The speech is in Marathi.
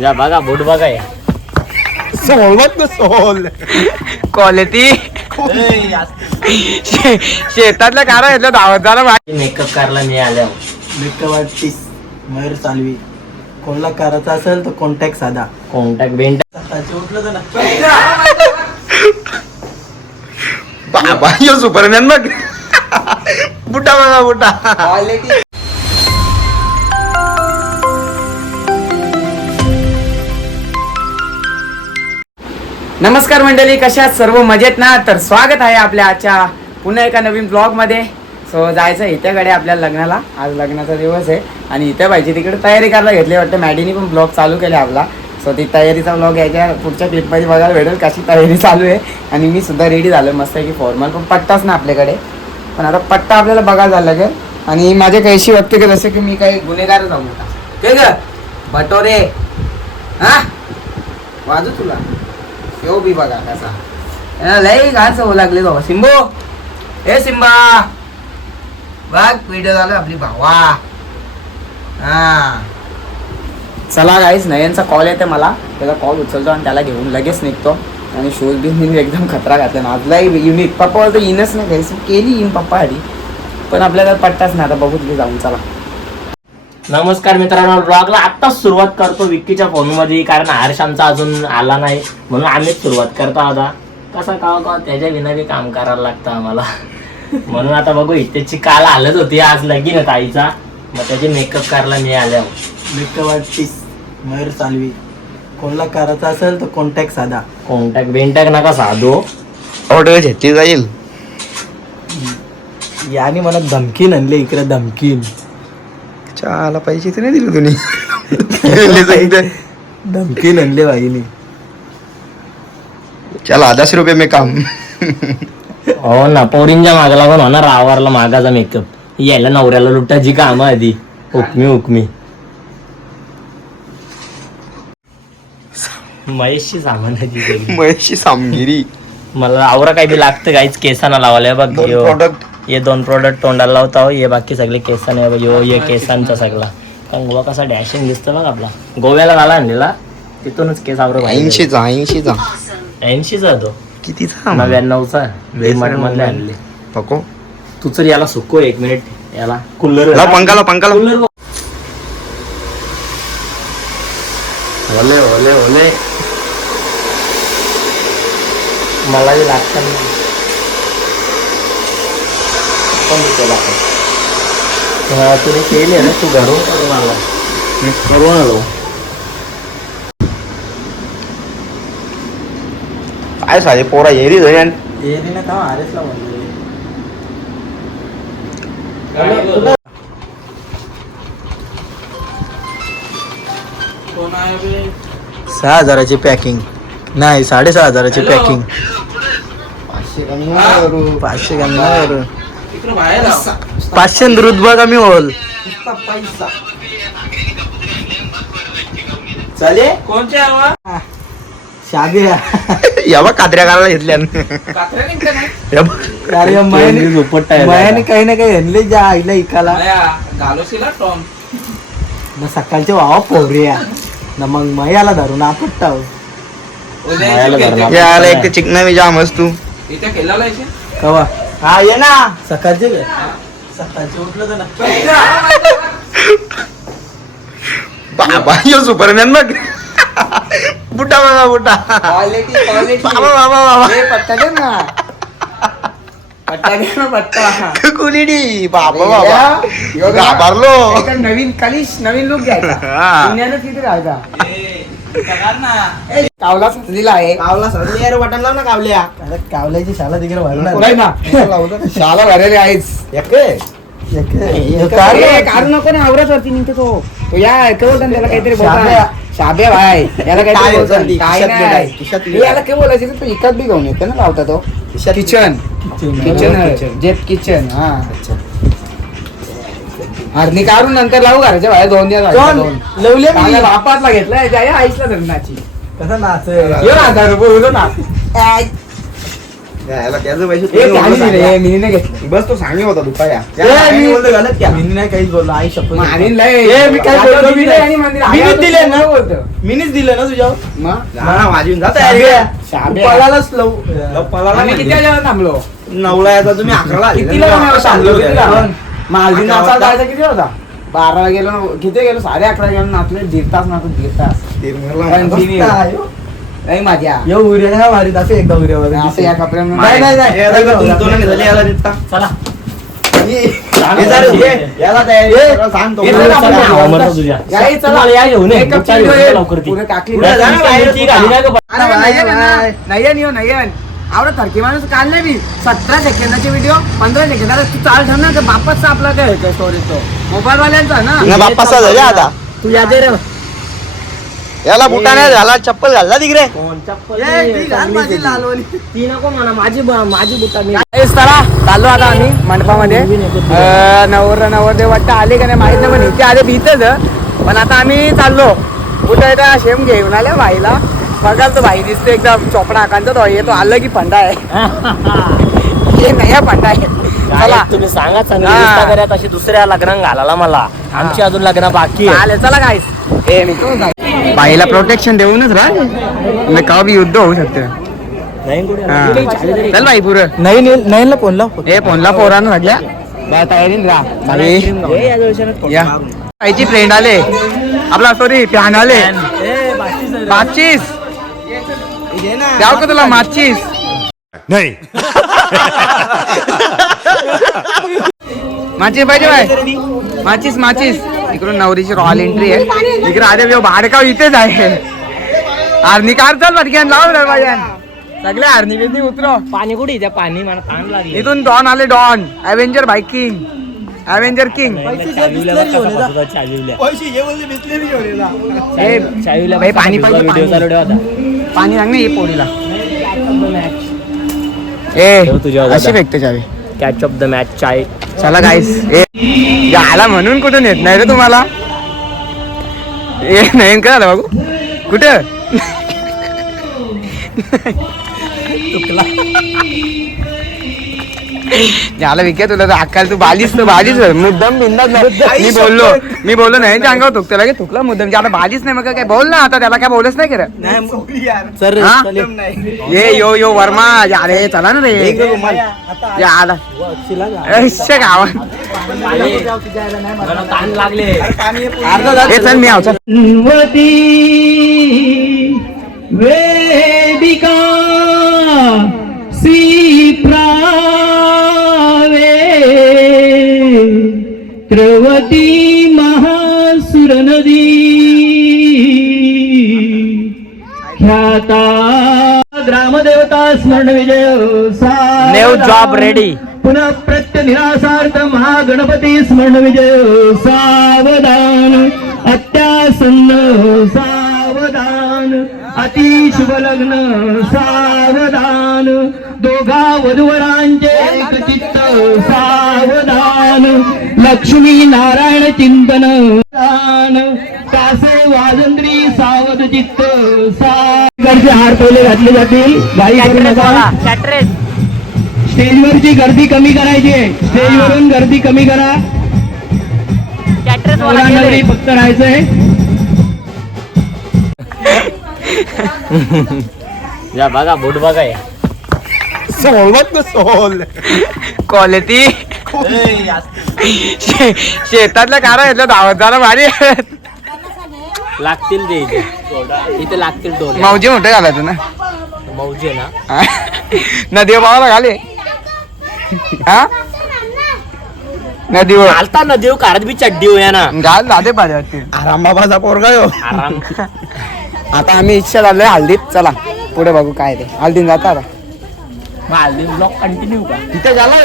या बघा बोट बघा हे. सोल. बघ सोल क्वालिटी शेतातल्या कार घेतलं धावत झालं मेकअप करायला मी आल्या मेकअप आर्टिस्ट मयूर सालवी. कोणाला करायचा असेल तर कॉन्टॅक्ट साधा. कॉन्टॅक्ट बेंट उठलं तर ना. बाबा यो सुपरमॅन बघ. बुटा बघा बुटा. नमस्कार मंडळी कशा सर्व मजेत ना? तर स्वागत आहे आपल्या आजच्या पुन्हा एका नवीन ब्लॉगमध्ये सो जायचं इत्याकडे आपल्या लग्नाला. आज लग्नाचा दिवस आहे आणि इथे पाहिजे तिकडे तयारी करायला घेतली वाटतं. मॅडीने पण ब्लॉग चालू केला आपला. सो ती तयारीचा ब्लॉग याच्या पुढच्या क्लिपमध्ये बघायला भेटेल कशी तयारी चालू आहे. आणि मी सुद्धा रेडी झालो. मस्त आहे की फॉर्मल पण पट्टाच ना आपल्याकडे. पण आता पट्टा आपल्याला बघायला लागेल. आणि माझ्या कैशी वाटते की जसं की मी काही गुन्हेगार जाऊ नका ते ग बटोरे. हा? वाजू तुला. येऊ बी बघा कसा। याला लई घाण सवय लागले बाबा सिंबो? ए सिंबा! बघ व्हिडिओ झाला आपली भावा। हा। चला गाईस नयनचा कॉल येते मला. त्याचा कॉल उचलतो आणि त्याला घेऊन लगेच निघतो. आणि शूज बी मी एकदम खतरा घातला. ना आजलाही युनिक पप्पा बोलतो येईनच नाही घ्यायचं केली येईन पप्पा आधी पण आपल्याला पट्टाच नाही आता. बघू जाऊन चला. नमस्कार मित्रांनो ब्लॉगला आत्ताच सुरुवात करतो विक्कीच्या फोनमध्ये कारण हर्ष आमचा अजून आला नाही. म्हणून आम्हीच सुरुवात करतो आता. कसं का का त्याच्या विना बी काम करायला लागतं आम्हाला. म्हणून आता बघू इथेची काल हालत होती आज लगीन आहे ताईचा. मग त्याची मेकअप करायला मी आल्या मेकअप आर्टिस्ट मयूर सालवी. कोणाला करायचा असेल तर कॉन्टॅक्ट साधा. कॉन्टॅक्ट बेंटॅक्ट नका साधू. ऑर्डर घेतली जाईल. याने मला धमकीन आणले इकडे धमकीन चहाला पैसे तर नाही दिले तुम्ही धमकीन आणले बाईने. चला दस रुपये में काम. हो ना पोरींच्या मागाला पण होणार आवारला मागाचा मेकअप यायला नवऱ्याला लुटायची कामं आधी. हुकमी हुकमी महेशची सामान आहे ती सगळी. म्हशी सामगिरी. मला आवरा काही बी लागतं काहीच केसांना लावायला. बघ product. हे दोन प्रोडक्ट तोंडाला लावता हो हे बाकी सगळे केसाने हे यो ये केसांचा सगळा. कारण गोवा कसा डॅशिंग दिसतो बघ आपला. गोव्याला झाला आणलेला तिथूनच केस आवरा ऐंशीचा ऐंशीचा ऐंशीचा तो. कितीचा नव्याण्णवचा वेमट मधले आणले. पको तू तर याला सुको एक मिनिट याला कुल्लर पंखाला पंखाला. कुल्लर ओले ओले ओले. मला लागतं. पण काय? हा, तुम्ही केली ना तू घरून करून आला. मी करून आलो. काय साधे पोरा येरी घरी आणि येणे ना का सहा हजाराची पॅकिंग नाही साडेसहा हजाराची पॅकिंग पाचशे कमी पाचशे रुतबा कमी होल चाले? शाबिया यावा कात्र्या करायला घेतल्या बघ. मयाने काही ना काही आणले ज्या आईला इकाला. मग सकाळचे वावा पोहरिया ना मग मयाला धरून आपटता हे आला एक चिकना मी जाम तू कवा? हा ये ना. सकाळचे गे. सकाळचे उठलं ना बाबा यो सुपरमॅन बघ. बुटा बघा बुटा. बाबा बाबा बाबा. पट्टा दे ना. पट्टा दे ना पट्टा. कुलिडी बाबा बाबा. घाबरलो. एका नवीन कलिश नवीन लुक घ्यायचा. हा. किती राहायचा कावला दिला आहे. कावला सजली यार वाटायला ना कावल्या. अरे कावल्याची शाला तिकडे भरणार ना. शाला भरलेली आहेच. काढू नको ना आवरत वरती निघतो तो. तो या काय बोलतात त्याला काहीतरी बोलतात शाब्या. भाई याला काहीतरी काय नाही. याला काय बोलायचं तू इकत बी घेऊन येतो ना लावता तो. किचन. किचन. Jet kitchen. हा. हरणी काढून नंतर लावू घराच्या बाहेर दोन दिवस लवले बापातला घेतलाय जाय आईसला धरणाची कसं नाच? हजार रुपये उलो ना. याला त्याचे पैसे ए, तुम्ही त्याने बोललो दिले, सांगा. मी नाही घेतले. बस तो सांगे होता दुपाया ए, मी- मी नाही काहीच बोललो आई शपथ मी काय बोललो दिले ना. बोलतो. मीनीच दिलं ना जात. पळालाच लव पळाला आम्ही किती थांबलो? नवला याचा तुम्ही. कितीला? मी थांबलो होते. कितीला? मालदीव अकरा नाचायला वाजता. जायचं किती होता बारा गेलो किती गेलो साडे अकरा गेलो नाचले दीड तास नाचलो दीड तास Continue. म्हणतो. नाही माझ्या यो नाही मारीत असं एकदा असं या कपड्यामध्ये नाही, नाही, नाही. चला ये. हे तुझ्या चला. तुम्हाला घेऊन ये. ये. लवकर ती. पुढे टाकली. पुढे जा ना, बाहेर ती घाली नाही का बा- अरे बाय, नयन आहे ना. बाय. नयन यो नयन आवडा थरकी माणूस काढले मी. सतरा सेकंदाचे व्हिडिओ पंधरा सेकंदाला तू चाल ठेव ना तर बापाचा आपला काय स्टोरी तो? मोबाईल वाल्यांचा ना ना बाप्पाचा झाले आता. तू या दे रे. याला बुटा नाही झाला चप्पल घालला तिकडे. कोण चप्पल? ए, नाही, ती घाल चांगलीच माझी आहे ती. लालवाली. ती नको म्हणा माझी ब- माझी बुटा मी. चला चाललो आता आम्ही मंडपामध्ये. अं, नवर नवरदेव वाटतं आले का नाही माहीत नाही पण इथे आले भीतच. पण आता आम्ही चाललो. कुठं येतं शेम घेऊन आल्या बाईला. बघाल तो भाई दिसतो एकदम चोपडा आकांचा तो येतो आलं की फंडा आहे. हे नाही फंडा आहे. चला. काय तुम्ही सांगा चांगली हा. तशी दुसऱ्या लग्नात घालायला मला. आमची अजून लग्न बाकी आहे. चालेल चला गाईस ए मी. बाईला प्रोटेक्शन देऊनच राह का बी युद्ध होऊ शकतं. नाही हा. चल बाई पुरं नाही नयनला फोन लाव ए फोनला पोरानं सगळ्या. बा तयारीन राहा. मला ice cream अरे, खाऊ. या आईची फ्रेंड आले. आपला सॉरी फॅन आले. माचीस द्याव का तुला माचीस नाही माचीस पाहिजे बाय माचीस माचीस इकडून नवरीची रॉयल एंट्री आहे. इकडे अरे व्यव भाडकाव इथेच आहे. आर्नी कार चल पटक्यान लाव सगळे आर्नी बिर्नी उतरो. पाणी कुठे पाणी मला ताण लागली. इथून डॉन आले डॉन. Avenger biking. किंग चावीला बाई, बघ पाणी व्हिडिओ पाणी. चालू ठेवा आता. पाणी सांग ना ये पोरीला. ए अशी. फेकते चावी. कॅच ऑफ द मॅच चाय. चला गाईस ए आला म्हणून कुठून येत नाही रे तुम्हाला? ए नाही काय आलं बाबू कुठं? झालं विके तुला तर अक्काल तू बालीस तर बालीस. मुद्दाम नाही मी बोललो मी बोललो नाही ते अंगावर थुकतं लगे थुकला मुद्दाम. ज्याला बालीस नाही मग काय बोल ना आता त्याला काय बोलच नाही करत नाही चुकली यार. सर हा? एकदम नाही. ए यो यो वर्मा अरे चला ना रे. आता या आला. गावात. लागले. ये मी आव नदी. ख्याता ग्रामदेवता स्मरण विजय New job ready. पुनः प्रत्यनिरासार्थ महागणपती स्मरण विजय सावधान अत्यासन्न सावधान अतिशुभ लग्न सावधान दोघा वधूवरांचे एक चित्त सावधान. लक्ष्मी नारायण चिंतन दान. तासे वाजंद्री सावध चित्त सागरचे हार पहिले घातले जातील. नका स्टेजवरची गर्दी कमी करायची आहे. स्टेजवरून गर्दी कमी करा. नवरी फक्त राहायचंय या बघा बोट बघा या. सोलत सोल क्वालिटी शेतातल्या कारा घेतल्या धावत झालं भारी. लागतील ते इथे. इथे लागतील टोल मावजी मोठे घालायचं ना. मौजे ना? नदीवर पावाला घाले हा? नदीवर. घालता ना देव बी चड्डी होया ना. घाल दादे पाहिजे वाटते. आराम बाबाचा पोरगा यो आराम. आता आम्ही इच्छा झालोय हल्दीत चला पुढे बघू काय ते. हल्दीन जाता आता. ब्लॉग कंटिन्यू का तिथे झाला.